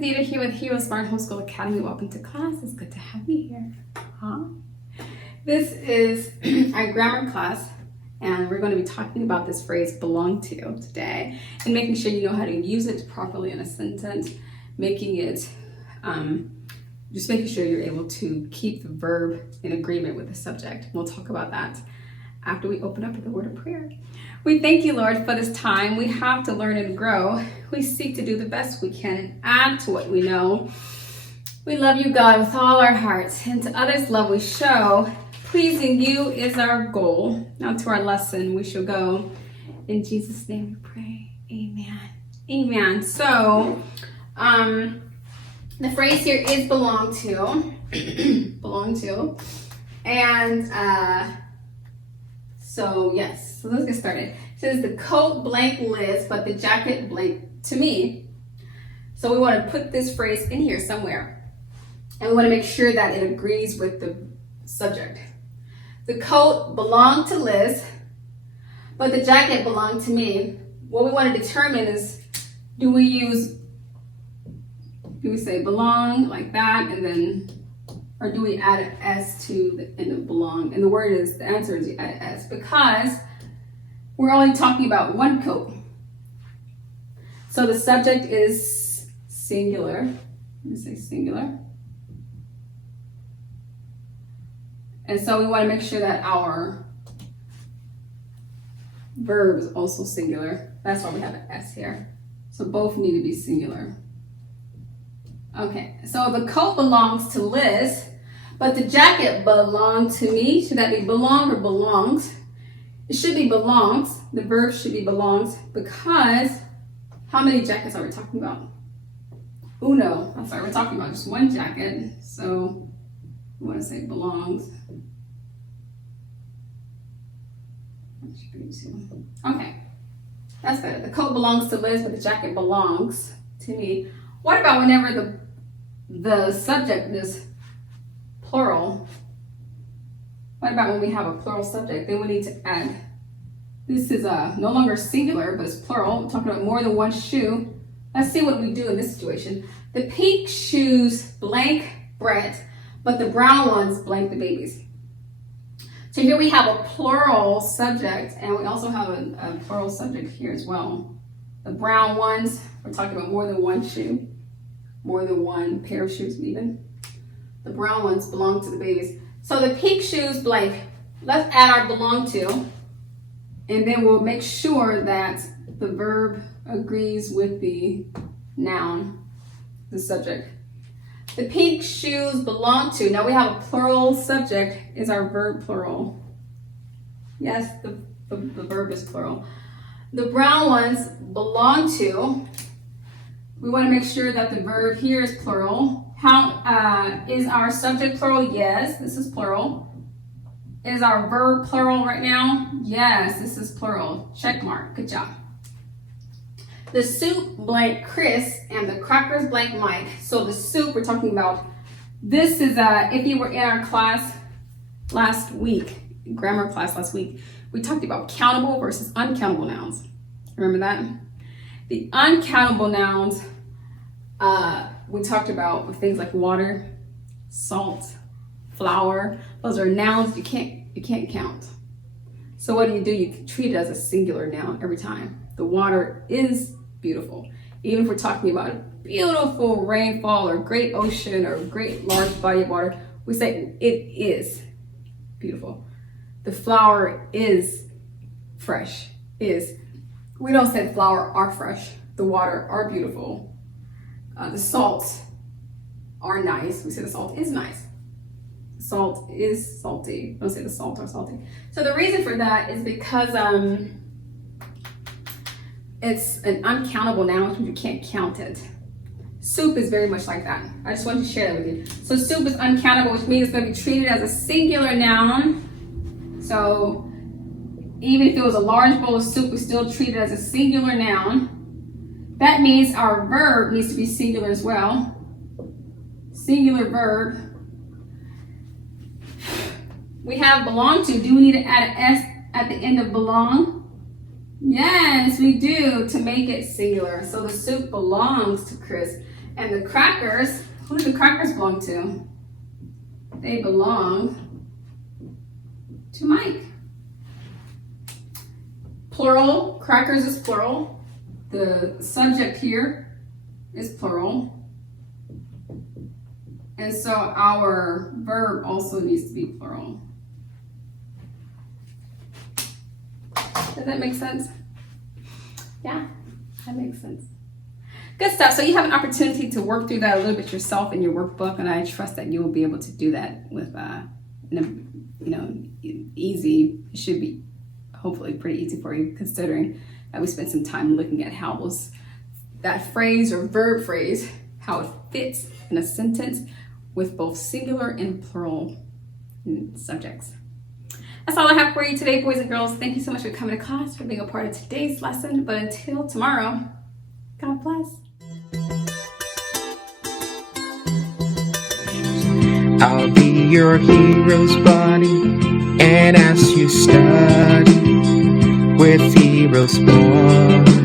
Nita here with HeroesMart Homeschool Academy. Welcome to class. It's good to have you here. This is our grammar class, and we're going to be talking about this phrase belong to today and making sure you know how to use it properly in a sentence, making it, just making sure you're able to keep the verb in agreement with the subject. We'll talk about that after we open up with a word of prayer. We thank you, Lord, for this time. We have to learn and grow. We seek to do the best we can and add to what we know. We love you, God, with all our hearts, and to others love we show. Pleasing you is our goal. Now to our lesson we shall go. In Jesus' name we pray. Amen. Amen. So, the phrase here is belong to. belong to. And, so yes, so let's get started. It says the coat blank Liz, but the jacket blank to me. So we want to put this phrase in here somewhere. And we want to make sure that it agrees with the subject. The coat belonged to Liz, but the jacket belonged to me. What we want to determine is, do we say belong like that, and then, or do we add an S to the end of belong? And the answer is you add an S, because we're only talking about one coat. So the subject is singular. Let me say singular. And so we want to make sure that our verb is also singular. That's why we have an S here. So both need to be singular. Okay, so the coat belongs to Liz, but the jacket belonged to me. Should that be belong or belongs? It should be belongs. The verb should be belongs, because how many jackets are we talking about? Uno. I'm sorry, we're talking about just one jacket. So we want to say belongs. Okay, that's better. The coat belongs to Liz, but the jacket belongs to me. What about whenever the subject is plural? What about when we have a plural subject? Then we need to add, this is no longer singular, but it's plural. We're talking about more than one shoe. Let's see what we do in this situation. The pink shoes blank Brett, but the brown ones blank the babies. So here we have a plural subject, and we also have a plural subject here as well. The brown ones, we're talking about more than one shoe, more than one pair of shoes even. The brown ones belong to the babies. So the pink shoes blank, let's add our belong to, and then we'll make sure that the verb agrees with the noun, the subject. The pink shoes belong to. Now we have a plural subject. Is our verb plural? Yes, the verb is plural. The brown ones belong to. We want to make sure that the verb here is plural. How is our subject plural? Yes, this is plural. Is our verb plural right now? Yes, this is plural. Check mark. Good job. The soup blank Chris and the crackers blank Mike. So the soup we're talking about, this is if you were in our class last week, grammar class last week, we talked about countable versus uncountable nouns. Remember that? The uncountable nouns, we talked about with things like water, salt, flour. Those are nouns you can't count. So what do? You treat it as a singular noun every time. The water is beautiful. Even if we're talking about a beautiful rainfall or great ocean or great large body of water, we say it is beautiful. The flour is fresh. We don't say the flour are fresh. The water are beautiful. The salts are nice. We say the salt is nice. The salt is salty. Don't say the salt are salty. So the reason for that is because it's an uncountable noun, which means you can't count it. Soup is very much like that. I just wanted to share that with you. So soup is uncountable, which means it's going to be treated as a singular noun. So even if it was a large bowl of soup, we still treat it as a singular noun. That means our verb needs to be singular as well. Singular verb. We have belong to. Do we need to add an S at the end of belong? Yes, we do, to make it singular. So the soup belongs to Chris. And the crackers, who do the crackers belong to? They belong to Mike. Plural, crackers is plural. The subject here is plural. And so our verb also needs to be plural. Does that make sense? Yeah, that makes sense. Good stuff. So you have an opportunity to work through that a little bit yourself in your workbook, and I trust that you will be able to do that with, easy. It should be hopefully pretty easy for you, considering that we spent some time looking at how that phrase or verb phrase, how it fits in a sentence with both singular and plural subjects. That's all I have for you today, boys and girls. Thank you so much for coming to class, for being a part of today's lesson. But until tomorrow, God bless. I'll be your hero's buddy, and as you study with HeroesMart.